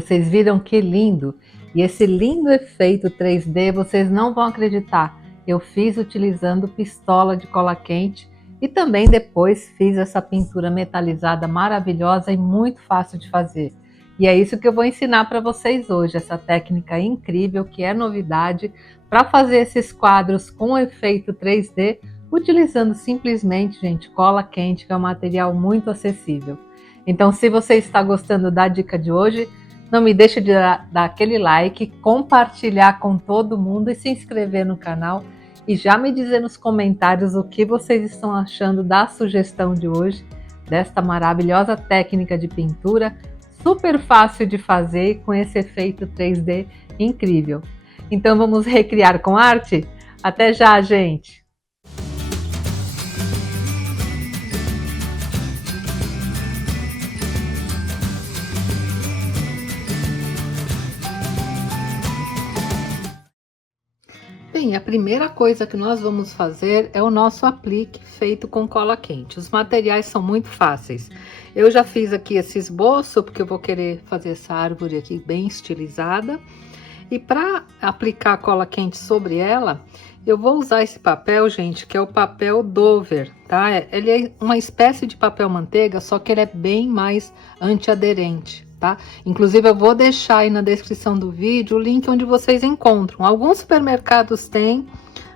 Vocês viram que lindo? E esse lindo efeito 3D, vocês não vão acreditar. Eu fiz utilizando pistola de cola quente e também depois fiz essa pintura metalizada maravilhosa e muito fácil de fazer. E é isso que eu vou ensinar para vocês hoje, essa técnica incrível que é novidade para fazer esses quadros com efeito 3D, utilizando simplesmente, gente, cola quente, que é um material muito acessível. Então, se você está gostando da dica de hoje, não me deixe de dar aquele like, compartilhar com todo mundo e se inscrever no canal e já me dizer nos comentários o que vocês estão achando da sugestão de hoje, desta maravilhosa técnica de pintura, super fácil de fazer e com esse efeito 3D incrível. Então vamos recriar com arte? Até já, gente! Bem, a primeira coisa que nós vamos fazer é o nosso aplique feito com cola quente. Os materiais são muito fáceis. Eu já fiz aqui esse esboço, porque eu vou querer fazer essa árvore aqui bem estilizada. E para aplicar a cola quente sobre ela, eu vou usar esse papel, gente, que é o papel Dover, tá? Ele é uma espécie de papel manteiga, só que ele é bem mais antiaderente. Tá? Inclusive eu vou deixar aí na descrição do vídeo o link onde vocês encontram. Alguns supermercados têm,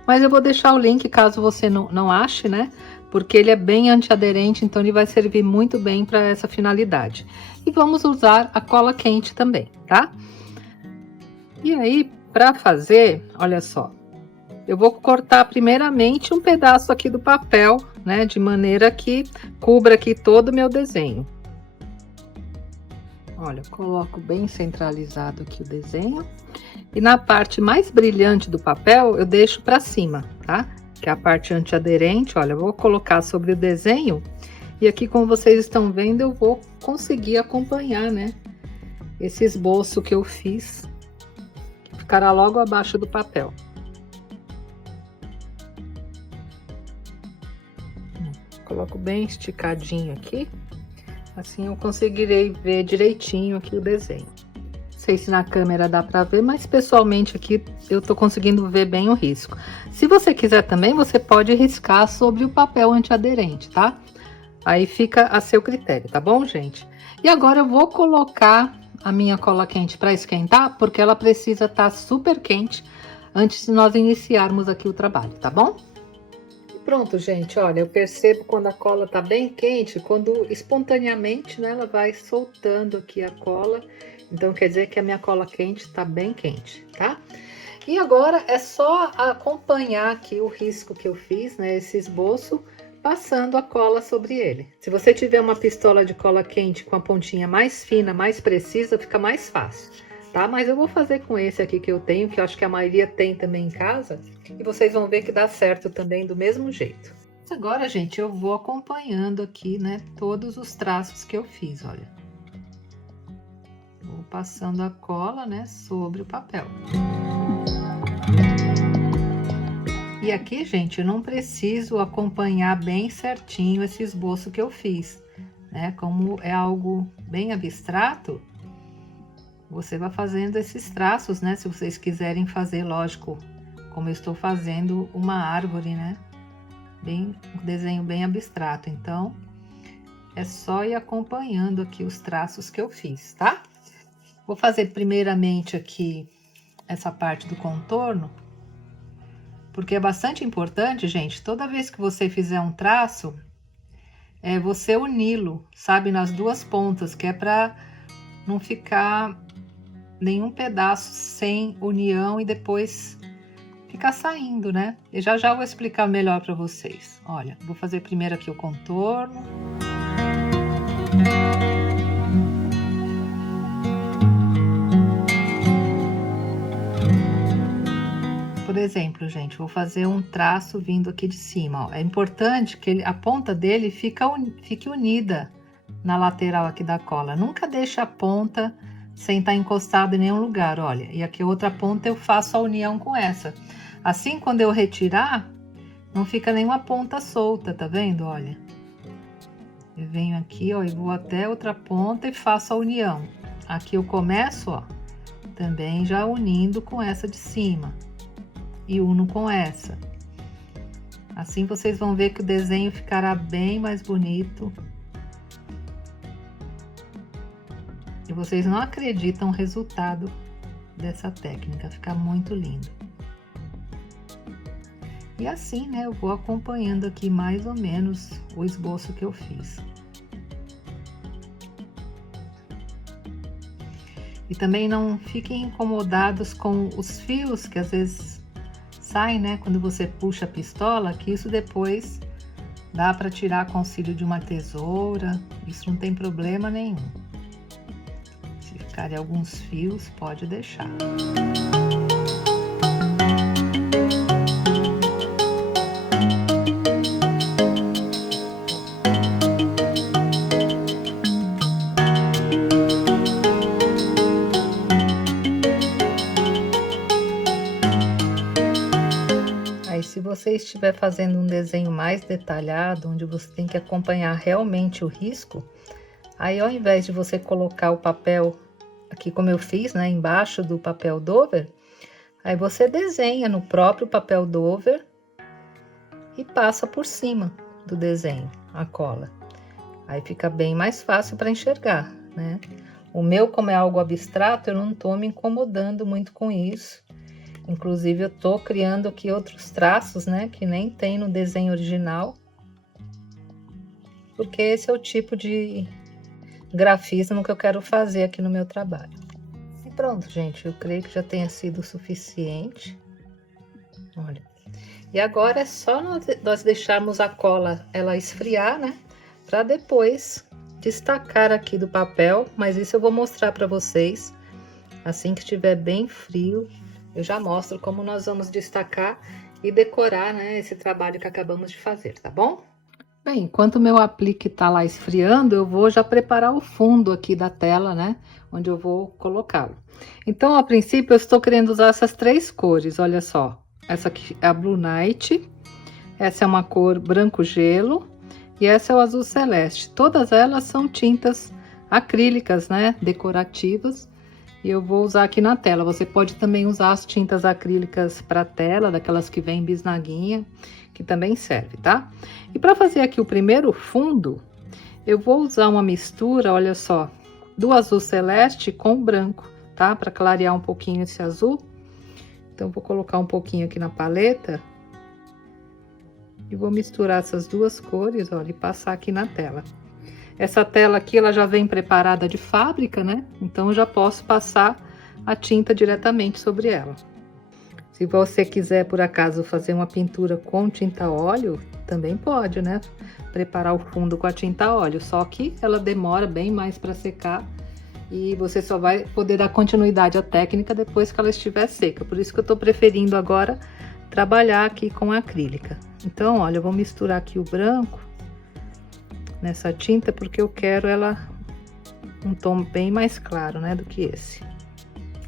mas eu vou deixar o link caso você não ache, né? Porque ele é bem antiaderente, então ele vai servir muito bem para essa finalidade. E vamos usar a cola quente também, tá? E aí, para fazer, olha só, eu vou cortar primeiramente um pedaço aqui do papel, né? De maneira que cubra aqui todo o meu desenho. Olha, coloco bem centralizado aqui o desenho. E na parte mais brilhante do papel, eu deixo para cima, tá? Que é a parte antiaderente. Olha, eu vou colocar sobre o desenho. E aqui, como vocês estão vendo, eu vou conseguir acompanhar, né? Esse esboço que eu fiz. Que ficará logo abaixo do papel. Coloco bem esticadinho aqui. Assim eu conseguirei ver direitinho aqui o desenho. Não sei se na câmera dá para ver, mas pessoalmente aqui eu tô conseguindo ver bem o risco. Se você quiser também, você pode riscar sobre o papel antiaderente, tá? Aí fica a seu critério, tá bom, gente? E agora eu vou colocar a minha cola quente para esquentar, porque ela precisa estar super quente antes de nós iniciarmos aqui o trabalho, tá bom? Pronto, gente, olha, eu percebo quando a cola tá bem quente, quando espontaneamente, né, ela vai soltando aqui a cola. Então, quer dizer que a minha cola quente tá bem quente, tá? E agora é só acompanhar aqui o risco que eu fiz, né, esse esboço, passando a cola sobre ele. Se você tiver uma pistola de cola quente com a pontinha mais fina, mais precisa, fica mais fácil. Tá? Mas eu vou fazer com esse aqui que eu tenho, que eu acho que a maioria tem também em casa, e vocês vão ver que dá certo também do mesmo jeito. Agora, gente, eu vou acompanhando aqui, né, todos os traços que eu fiz, olha. Vou passando a cola, né, sobre o papel. E aqui, gente, eu não preciso acompanhar bem certinho esse esboço que eu fiz, né? Como é algo bem abstrato, você vai fazendo esses traços, né? Se vocês quiserem fazer, lógico, como eu estou fazendo uma árvore, né? Um desenho bem abstrato. Então, é só ir acompanhando aqui os traços que eu fiz, tá? Vou fazer primeiramente aqui essa parte do contorno, porque é bastante importante, gente, toda vez que você fizer um traço, você uni-lo, sabe? Nas duas pontas, que é para não ficar nenhum pedaço sem união e depois ficar saindo, né? Eu já vou explicar melhor para vocês. Olha, vou fazer primeiro aqui o contorno. Por exemplo, gente, vou fazer um traço vindo aqui de cima, ó. É importante que a ponta dele fique unida na lateral aqui da cola. Nunca deixe a ponta sem estar encostado em nenhum lugar, olha. E aqui outra ponta eu faço a união com essa. Assim, quando eu retirar, não fica nenhuma ponta solta, tá vendo? Olha. Eu venho aqui, ó, e vou até outra ponta e faço a união. aqui eu começo, ó, também já unindo com essa de cima e uno com essa. Assim vocês vão ver que o desenho ficará bem mais bonito. E vocês não acreditam o resultado dessa técnica, fica muito lindo. E assim, né, eu vou acompanhando aqui mais ou menos o esboço que eu fiz. E também não fiquem incomodados com os fios que às vezes saem, né, quando você puxa a pistola, que isso depois dá para tirar com auxílio de uma tesoura, isso não tem problema nenhum. Se ficarem alguns fios, pode deixar. Se você estiver fazendo um desenho mais detalhado, onde você tem que acompanhar realmente o risco, aí ao invés de você colocar o papel aqui como eu fiz, né, embaixo do papel dover, aí você desenha no próprio papel dover e passa por cima do desenho a cola. Aí fica bem mais fácil para enxergar, né? O meu, como é algo abstrato, eu não estou me incomodando muito com isso. Inclusive, eu tô criando aqui outros traços, né, que nem tem no desenho original, porque esse é o tipo de grafismo que eu quero fazer aqui no meu trabalho. E pronto, gente, eu creio que já tenha sido o suficiente. Olha. E agora é só nós deixarmos a cola ela esfriar, né, para depois destacar aqui do papel, mas isso eu vou mostrar para vocês assim que estiver bem frio. Eu já mostro como nós vamos destacar e decorar, né, esse trabalho que acabamos de fazer, tá bom? Bem, enquanto o meu aplique tá lá esfriando, eu vou já preparar o fundo aqui da tela, né, onde eu vou colocá-lo. Então, a princípio, eu estou querendo usar essas três cores, olha só. Essa aqui é a Blue Night, essa é uma cor branco gelo e essa é o azul celeste. Todas elas são tintas acrílicas, né, decorativas. E eu vou usar aqui na tela. Você pode também usar as tintas acrílicas para tela, daquelas que vem bisnaguinha, que também serve, tá? E para fazer aqui o primeiro fundo, eu vou usar uma mistura, olha só, do azul celeste com o branco, tá? Para clarear um pouquinho esse azul. Então, vou colocar um pouquinho aqui na paleta. E vou misturar essas duas cores, olha, e passar aqui na tela. Essa tela aqui, ela já vem preparada de fábrica, né? Então, eu já posso passar a tinta diretamente sobre ela. Se você quiser, por acaso, fazer uma pintura com tinta óleo, também pode, né? Preparar o fundo com a tinta óleo, só que ela demora bem mais para secar e você só vai poder dar continuidade à técnica depois que ela estiver seca. Por isso que eu tô preferindo agora trabalhar aqui com a acrílica. Então, olha, eu vou misturar aqui o branco nessa tinta, porque eu quero ela um tom bem mais claro, né, do que esse.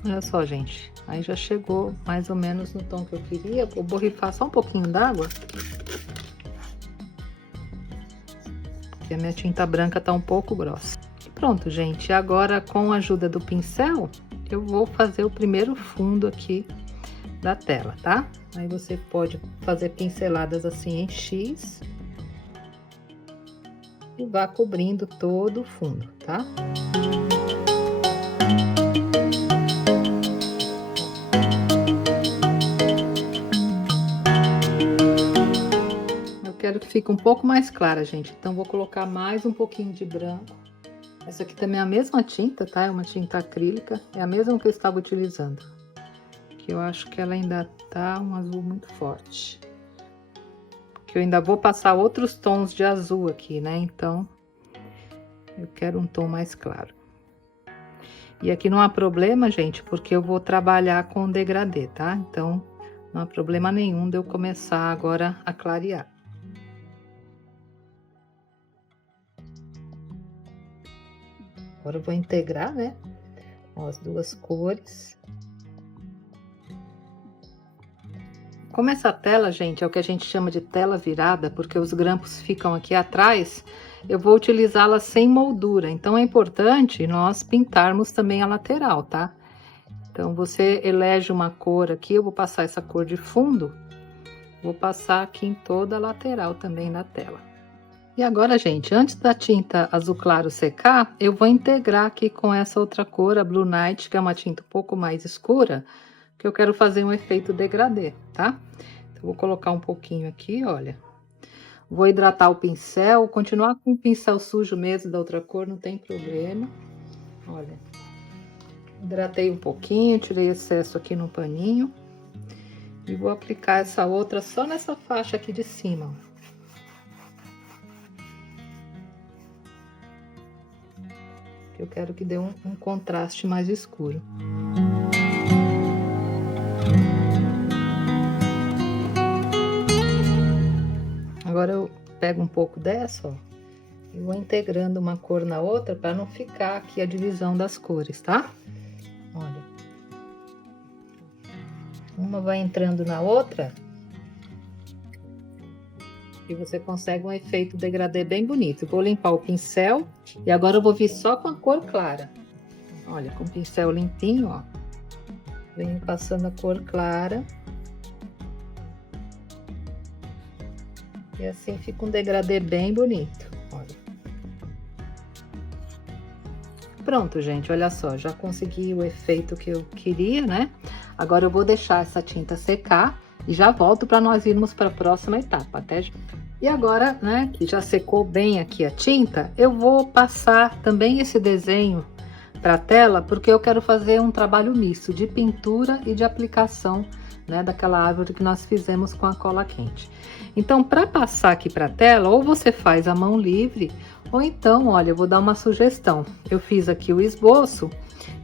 Olha só, gente, aí já chegou mais ou menos no tom que eu queria. Vou borrifar só um pouquinho d'água, porque a minha tinta branca tá um pouco grossa. E pronto, gente, agora com a ajuda do pincel, eu vou fazer o primeiro fundo aqui da tela, tá? Aí você pode fazer pinceladas assim em X e vá cobrindo todo o fundo, tá? Eu quero que fique um pouco mais clara, gente, então vou colocar mais um pouquinho de branco. Essa aqui também é a mesma tinta, tá? É uma tinta acrílica, é a mesma que eu estava utilizando. Que eu acho que ela ainda tá um azul muito forte. Eu ainda vou passar outros tons de azul aqui, né? Então, eu quero um tom mais claro. E aqui não há problema, gente, porque eu vou trabalhar com degradê, tá? Então, não há problema nenhum de eu começar agora a clarear. Agora eu vou integrar, né? As duas cores. Como essa tela, gente, é o que a gente chama de tela virada, porque os grampos ficam aqui atrás, eu vou utilizá-la sem moldura. Então, é importante nós pintarmos também a lateral, tá? Então, você elege uma cor aqui, eu vou passar essa cor de fundo, vou passar aqui em toda a lateral também da tela. E agora, gente, antes da tinta azul claro secar, eu vou integrar aqui com essa outra cor, a Blue Night, que é uma tinta um pouco mais escura, que eu quero fazer um efeito degradê, tá? Então, vou colocar um pouquinho aqui, olha. Vou hidratar o pincel, continuar com o pincel sujo mesmo da outra cor, não tem problema. Olha, hidratei um pouquinho, tirei excesso aqui no paninho. E vou aplicar essa outra só nessa faixa aqui de cima, ó. Eu quero que dê um contraste mais escuro. Agora eu pego um pouco dessa, ó, e vou integrando uma cor na outra para não ficar aqui a divisão das cores, tá? Olha. Uma vai entrando na outra e você consegue um efeito degradê bem bonito. Eu vou limpar o pincel e agora eu vou vir só com a cor clara. Olha, com o pincel limpinho, ó. Venho passando a cor clara. E assim fica um degradê bem bonito, olha. Pronto, gente, olha só, já consegui o efeito que eu queria, né? Agora eu vou deixar essa tinta secar e já volto para nós irmos para a próxima etapa, até já. E agora, né, que já secou bem aqui a tinta, eu vou passar também esse desenho para a tela, porque eu quero fazer um trabalho misto de pintura e de aplicação, né, daquela árvore que nós fizemos com a cola quente. Então, para passar aqui para a tela, ou você faz a mão livre, ou então, olha, eu vou dar uma sugestão. Eu fiz aqui o esboço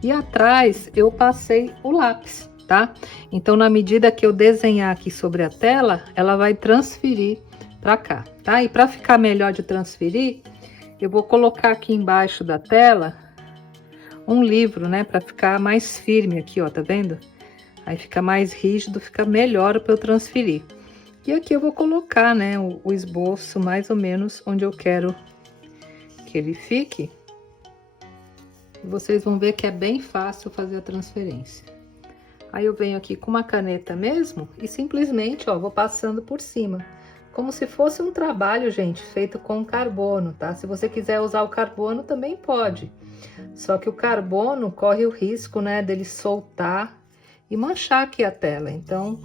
e atrás eu passei o lápis, tá? Então, na medida que eu desenhar aqui sobre a tela, ela vai transferir para cá, tá? E para ficar melhor de transferir, eu vou colocar aqui embaixo da tela um livro, né, para ficar mais firme aqui, ó, tá vendo? Aí fica mais rígido, fica melhor para eu transferir. E aqui eu vou colocar, né, o esboço mais ou menos onde eu quero que ele fique. Vocês vão ver que é bem fácil fazer a transferência. Aí eu venho aqui com uma caneta mesmo e simplesmente, ó, vou passando por cima. Como se fosse um trabalho, gente, feito com carbono, tá? Se você quiser usar o carbono, também pode. Só que o carbono corre o risco, né, dele soltar e manchar aqui a tela. Então,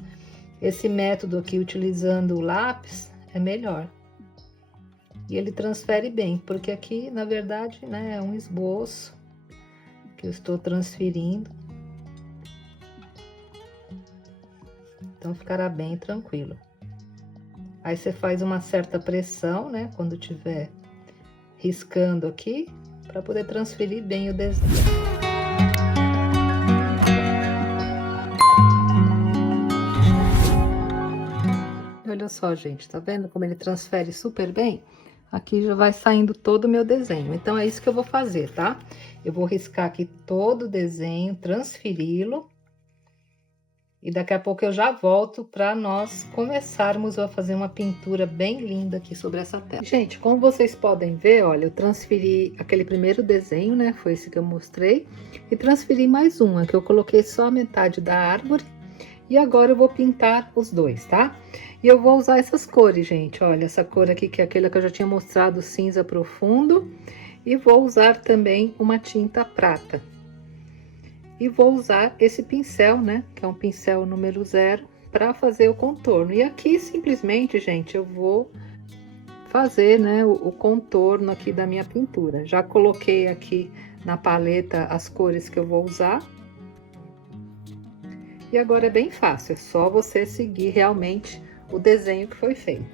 esse método aqui, utilizando o lápis, é melhor. E ele transfere bem, porque aqui, na verdade, né, é um esboço que eu estou transferindo. Então, ficará bem tranquilo. Aí, você faz uma certa pressão, né, quando tiver riscando aqui, para poder transferir bem o desenho. Olha só, gente, tá vendo como ele transfere super bem? Aqui já vai saindo todo o meu desenho. Então, é isso que eu vou fazer, tá? Eu vou riscar aqui todo o desenho, transferi-lo. E daqui a pouco eu já volto para nós começarmos a fazer uma pintura bem linda aqui sobre essa tela. Gente, como vocês podem ver, olha, eu transferi aquele primeiro desenho, né? Foi esse que eu mostrei. E transferi mais uma, que eu coloquei só a metade da árvore. E agora eu vou pintar os dois, tá? E eu vou usar essas cores, gente. Olha, essa cor aqui, que é aquela que eu já tinha mostrado, cinza profundo. E vou usar também uma tinta prata. E vou usar esse pincel, né? Que é um pincel número 0, para fazer o contorno. E aqui, simplesmente, gente, eu vou fazer, né, o contorno aqui da minha pintura. Já coloquei aqui na paleta as cores que eu vou usar. E agora é bem fácil, é só você seguir realmente o desenho que foi feito.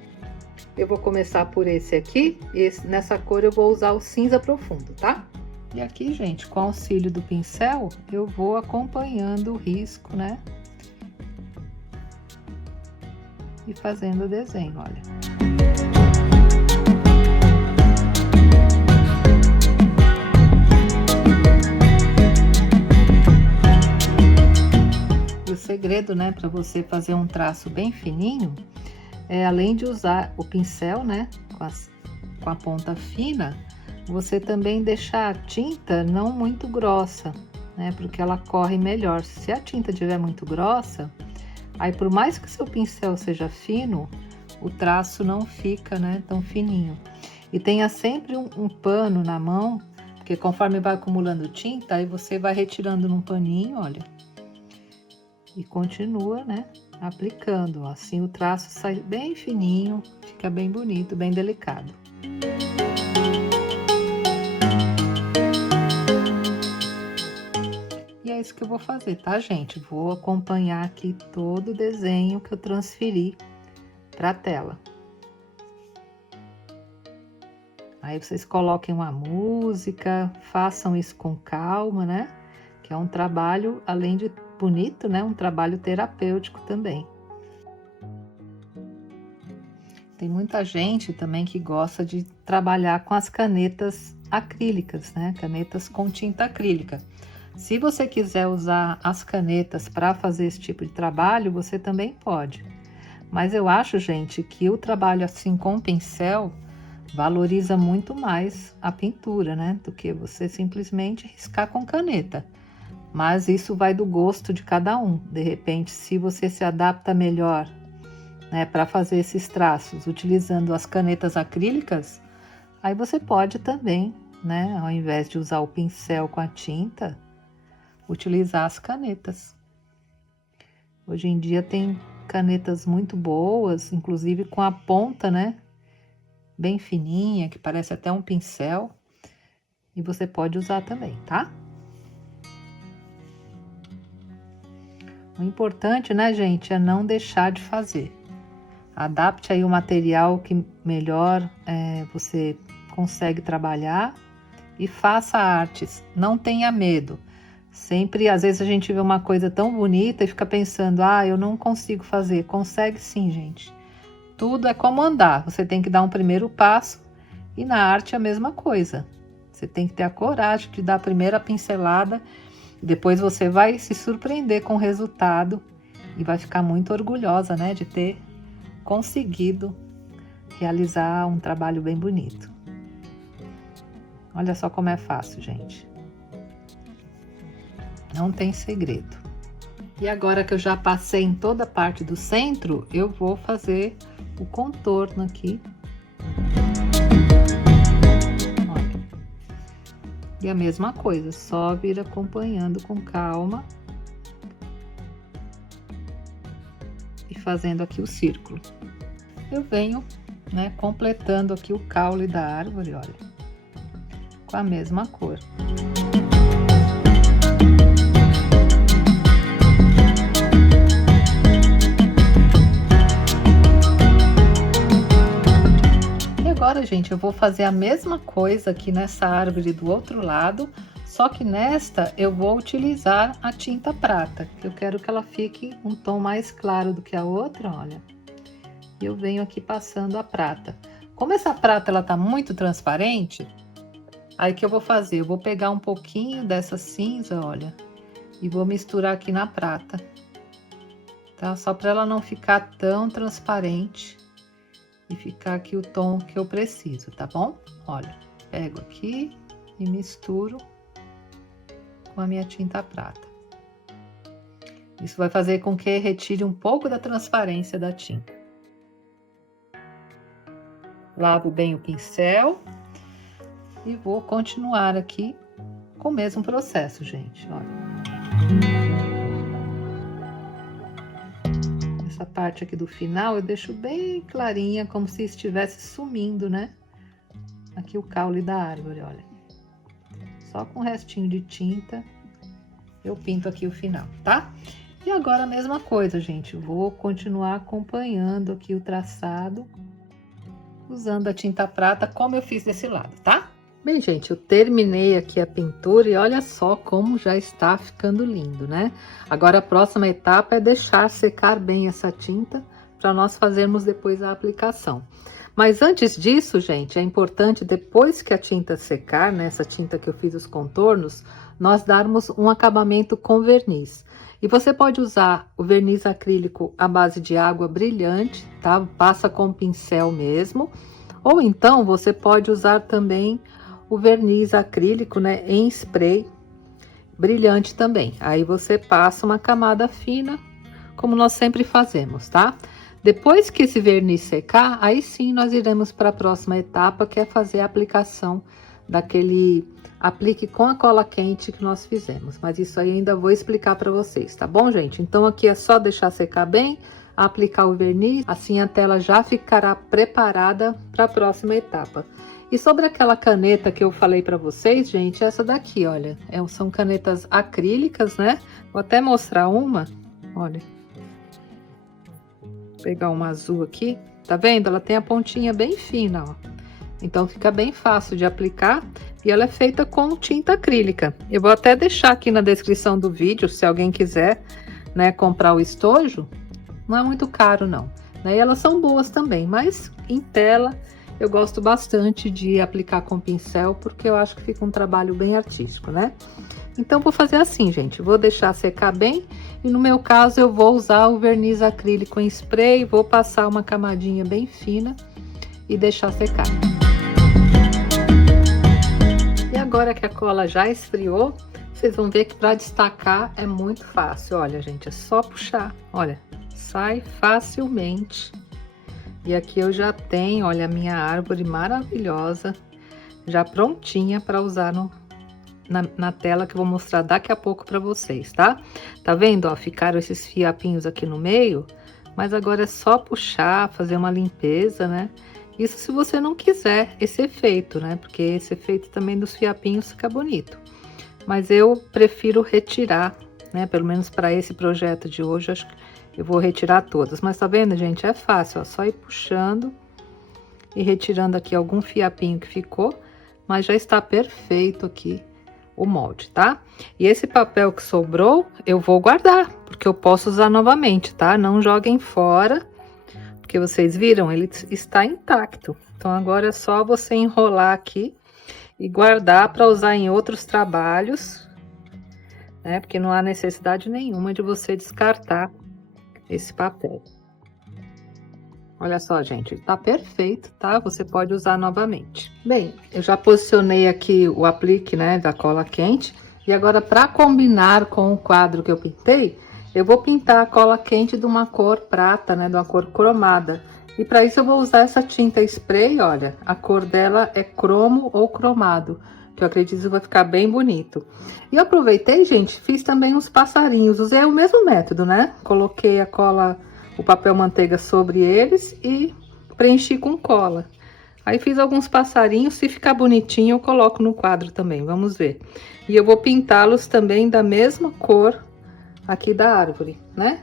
Eu vou começar por esse aqui, nessa cor eu vou usar o cinza profundo, tá? E aqui, gente, com o auxílio do pincel, eu vou acompanhando o risco, né? E fazendo o desenho, olha. segredo, né, para você fazer um traço bem fininho, além de usar o pincel, né, com a ponta fina, você também deixar a tinta não muito grossa, né, porque ela corre melhor. Se a tinta estiver muito grossa, aí por mais que seu pincel seja fino, o traço não fica, né, tão fininho. E tenha sempre um pano na mão, porque conforme vai acumulando tinta, aí você vai retirando num paninho, olha, e continua, né, aplicando. Assim o traço sai bem fininho, fica bem bonito, bem delicado. E é isso que eu vou fazer, tá, gente? Vou acompanhar aqui todo o desenho que eu transferi para a tela. Aí vocês coloquem uma música, façam isso com calma, né? Que é um trabalho, além de bonito, né? Um trabalho terapêutico também. Tem muita gente também que gosta de trabalhar com as canetas acrílicas, né? Canetas com tinta acrílica. Se você quiser usar as canetas para fazer esse tipo de trabalho, você também pode. Mas eu acho, gente, que o trabalho assim com pincel valoriza muito mais a pintura, né? Do que você simplesmente riscar com caneta. Mas isso vai do gosto de cada um. De repente, se você se adapta melhor, né, para fazer esses traços utilizando as canetas acrílicas, aí você pode também, né, ao invés de usar o pincel com a tinta, utilizar as canetas. Hoje em dia tem canetas muito boas, inclusive com a ponta, né, bem fininha, que parece até um pincel, e você pode usar também, tá? O importante, né, gente, é não deixar de fazer. Adapte aí o material que melhor você consegue trabalhar e faça artes. Não tenha medo. Sempre, às vezes a gente vê uma coisa tão bonita e fica pensando, eu não consigo fazer. Consegue sim, gente. Tudo é como andar. Você tem que dar um primeiro passo e na arte é a mesma coisa. Você tem que ter a coragem de dar a primeira pincelada. Depois você vai se surpreender com o resultado e vai ficar muito orgulhosa, né, de ter conseguido realizar um trabalho bem bonito. Olha só como é fácil, gente. Não tem segredo. E agora que eu já passei em toda a parte do centro, eu vou fazer o contorno aqui. Olha. E a mesma coisa, só vir acompanhando com calma e fazendo aqui o círculo. Eu venho, né, completando aqui o caule da árvore, olha, com a mesma cor. E agora, gente, eu vou fazer a mesma coisa aqui nessa árvore do outro lado, só que nesta eu vou utilizar a tinta prata, que eu quero que ela fique um tom mais claro do que a outra, olha. E eu venho aqui passando a prata. Como essa prata ela tá muito transparente, aí que eu vou fazer? Eu vou pegar um pouquinho dessa cinza, olha, e vou misturar aqui na prata, tá? Só para ela não ficar tão transparente e ficar aqui o tom que eu preciso, tá bom? Olha, pego aqui e misturo com a minha tinta prata. Isso vai fazer com que retire um pouco da transparência da tinta. Lavo bem o pincel e vou continuar aqui com o mesmo processo, gente, olha. Essa parte aqui do final eu deixo bem clarinha, como se estivesse sumindo, né? Aqui o caule da árvore, olha. Só com o restinho de tinta eu pinto aqui o final, tá? E agora a mesma coisa, gente. Vou continuar acompanhando aqui o traçado, usando a tinta prata, como eu fiz desse lado, tá? Bem, gente, eu terminei aqui a pintura e olha só como já está ficando lindo, né? Agora a próxima etapa é deixar secar bem essa tinta para nós fazermos depois a aplicação. Mas antes disso, gente, é importante, depois que a tinta secar, né, essa tinta que eu fiz os contornos, nós darmos um acabamento com verniz. E você pode usar o verniz acrílico à base de água brilhante, tá? Passa com pincel mesmo. Ou então você pode usar também o verniz acrílico, né, em spray brilhante também. Aí você passa uma camada fina, como nós sempre fazemos, tá? Depois que esse verniz secar, aí sim nós iremos para a próxima etapa, que é fazer a aplicação daquele aplique com a cola quente que nós fizemos. Mas isso aí ainda vou explicar para vocês, tá bom, gente? Então aqui é só deixar secar bem, aplicar o verniz, assim a tela já ficará preparada para a próxima etapa. E sobre aquela caneta que eu falei para vocês, gente, essa daqui, olha, são canetas acrílicas, né? Vou até mostrar uma, olha. Pegar uma azul aqui, tá vendo? Ela tem a pontinha bem fina, ó. Então fica bem fácil de aplicar e ela é feita com tinta acrílica. Eu vou até deixar aqui na descrição do vídeo, se alguém quiser, né, comprar o estojo. Não é muito caro, não. E elas são boas também, mas em tela eu gosto bastante de aplicar com pincel, porque eu acho que fica um trabalho bem artístico, né? Então, vou fazer assim, gente. Vou deixar secar bem. E no meu caso, eu vou usar o verniz acrílico em spray. Vou passar uma camadinha bem fina e deixar secar. E agora que a cola já esfriou, vocês vão ver que para destacar é muito fácil. Olha, gente, é só puxar. Olha, sai facilmente. E aqui eu já tenho, olha, a minha árvore maravilhosa, já prontinha para usar na tela que eu vou mostrar daqui a pouco para vocês, tá? Tá vendo, ó, ficaram esses fiapinhos aqui no meio, mas agora é só puxar, fazer uma limpeza, né? Isso se você não quiser esse efeito, né? Porque esse efeito também dos fiapinhos fica bonito. Mas eu prefiro retirar, né? Pelo menos para esse projeto de hoje, acho que eu vou retirar todas. Mas tá vendo, gente? É fácil, ó, só ir puxando e retirando aqui algum fiapinho que ficou, mas já está perfeito aqui o molde, tá? E esse papel que sobrou, eu vou guardar, porque eu posso usar novamente, tá? Não joguem fora, porque vocês viram, ele está intacto. Então, agora é só você enrolar aqui e guardar para usar em outros trabalhos, né? Porque não há necessidade nenhuma de você descartar esse papel. Olha só, gente, tá perfeito, tá? Você pode usar novamente. Bem, eu já posicionei aqui o aplique, né, da cola quente. E agora, para combinar com o quadro que eu pintei, eu vou pintar a cola quente de uma cor prata, né, de uma cor cromada. E para isso eu vou usar essa tinta spray, olha, a cor dela é cromo ou cromado, que eu acredito que vai ficar bem bonito. E eu aproveitei, gente, fiz também uns passarinhos, usei o mesmo método, né? Coloquei a cola, o papel manteiga sobre eles e preenchi com cola. Aí fiz alguns passarinhos, se ficar bonitinho eu coloco no quadro também, vamos ver. E eu vou pintá-los também da mesma cor aqui da árvore, né?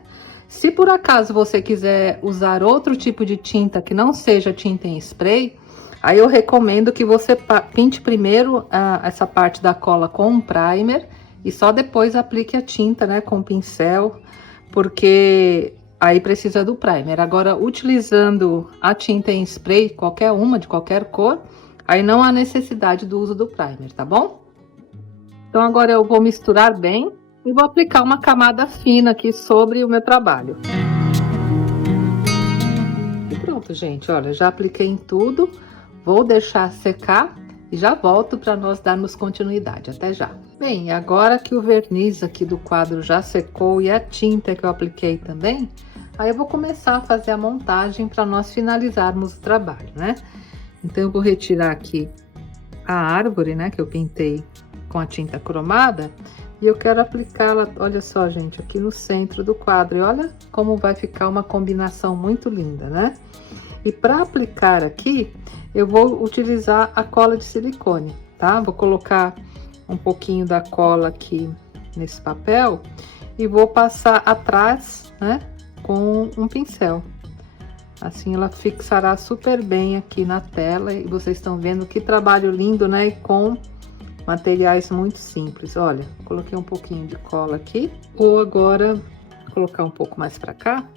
Se por acaso você quiser usar outro tipo de tinta que não seja tinta em spray, aí eu recomendo que você pinte primeiro essa parte da cola com um primer e só depois aplique a tinta, né, com o pincel, porque aí precisa do primer. Agora, utilizando a tinta em spray, qualquer uma, de qualquer cor, aí não há necessidade do uso do primer, tá bom? Então, agora eu vou misturar bem e vou aplicar uma camada fina aqui sobre o meu trabalho. E pronto, gente, olha, já apliquei em tudo, vou deixar secar e já volto para nós darmos continuidade. Até já. Bem, agora que o verniz aqui do quadro já secou e a tinta que eu apliquei também, aí eu vou começar a fazer a montagem para nós finalizarmos o trabalho, né? Então, eu vou retirar aqui a árvore, né, que eu pintei com a tinta cromada, e eu quero aplicá-la, olha só, gente, aqui no centro do quadro. E olha como vai ficar uma combinação muito linda, né? E para aplicar aqui, eu vou utilizar a cola de silicone, tá? Vou colocar um pouquinho da cola aqui nesse papel e vou passar atrás, né, com um pincel. Assim ela fixará super bem aqui na tela e vocês estão vendo que trabalho lindo, né? E com materiais muito simples. Olha, coloquei um pouquinho de cola aqui. Vou agora colocar um pouco mais para cá,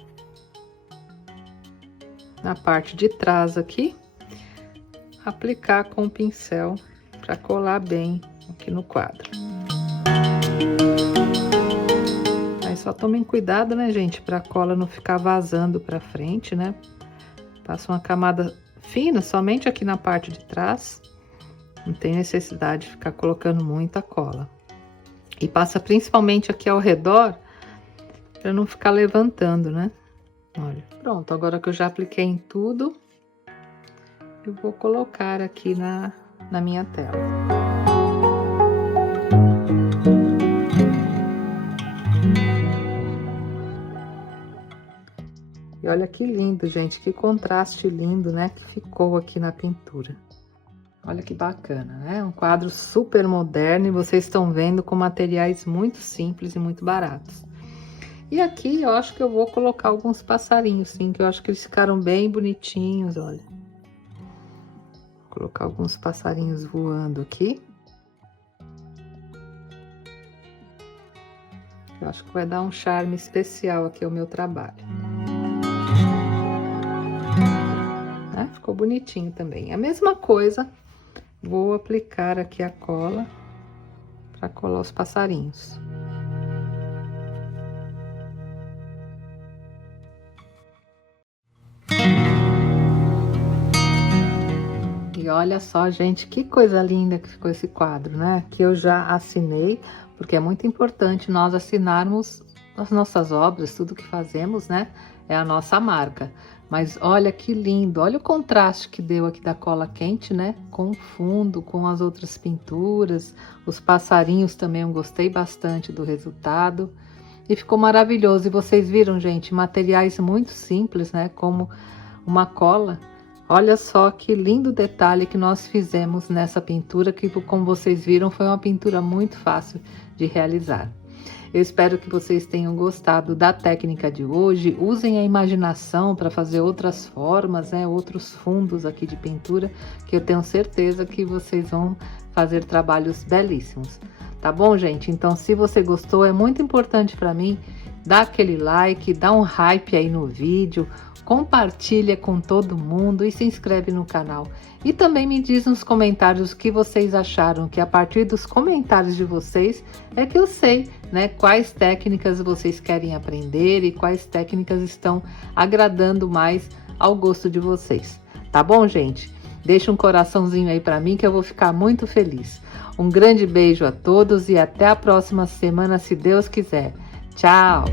na parte de trás aqui, aplicar com o pincel para colar bem aqui no quadro. Aí só tomem cuidado, né, gente, para a cola não ficar vazando para frente, né? Passa uma camada fina somente aqui na parte de trás. Não tem necessidade de ficar colocando muita cola. E passa principalmente aqui ao redor, para não ficar levantando, né? Olha, pronto, agora que eu já apliquei em tudo, eu vou colocar aqui na minha tela. E olha que lindo, gente, que contraste lindo, né, que ficou aqui na pintura. Olha que bacana, né? Um quadro super moderno e vocês estão vendo com materiais muito simples e muito baratos. E aqui eu acho que eu vou colocar alguns passarinhos, sim, que eu acho que eles ficaram bem bonitinhos, olha. Vou colocar alguns passarinhos voando aqui. Eu acho que vai dar um charme especial aqui ao meu trabalho. Ficou bonitinho também. A mesma coisa, vou aplicar aqui a cola para colar os passarinhos. E olha só, gente, que coisa linda que ficou esse quadro, né? Que eu já assinei, porque é muito importante nós assinarmos as nossas obras, tudo que fazemos, né? É a nossa marca. Mas olha que lindo, olha o contraste que deu aqui da cola quente, né? Com o fundo, com as outras pinturas, os passarinhos também eu gostei bastante do resultado. E ficou maravilhoso. E vocês viram, gente, materiais muito simples, né? Como uma cola. Olha só que lindo detalhe que nós fizemos nessa pintura, que como vocês viram, foi uma pintura muito fácil de realizar. Eu espero que vocês tenham gostado da técnica de hoje. Usem a imaginação para fazer outras formas, né? Outros fundos aqui de pintura, que eu tenho certeza que vocês vão fazer trabalhos belíssimos. Tá bom, gente? Então, se você gostou, é muito importante para mim, dá aquele like, dá um hype aí no vídeo, compartilha com todo mundo e se inscreve no canal. E também me diz nos comentários o que vocês acharam, que a partir dos comentários de vocês é que eu sei, né, quais técnicas vocês querem aprender e quais técnicas estão agradando mais ao gosto de vocês. Tá bom, gente? Deixa um coraçãozinho aí para mim que eu vou ficar muito feliz. Um grande beijo a todos e até a próxima semana, se Deus quiser. Tchau!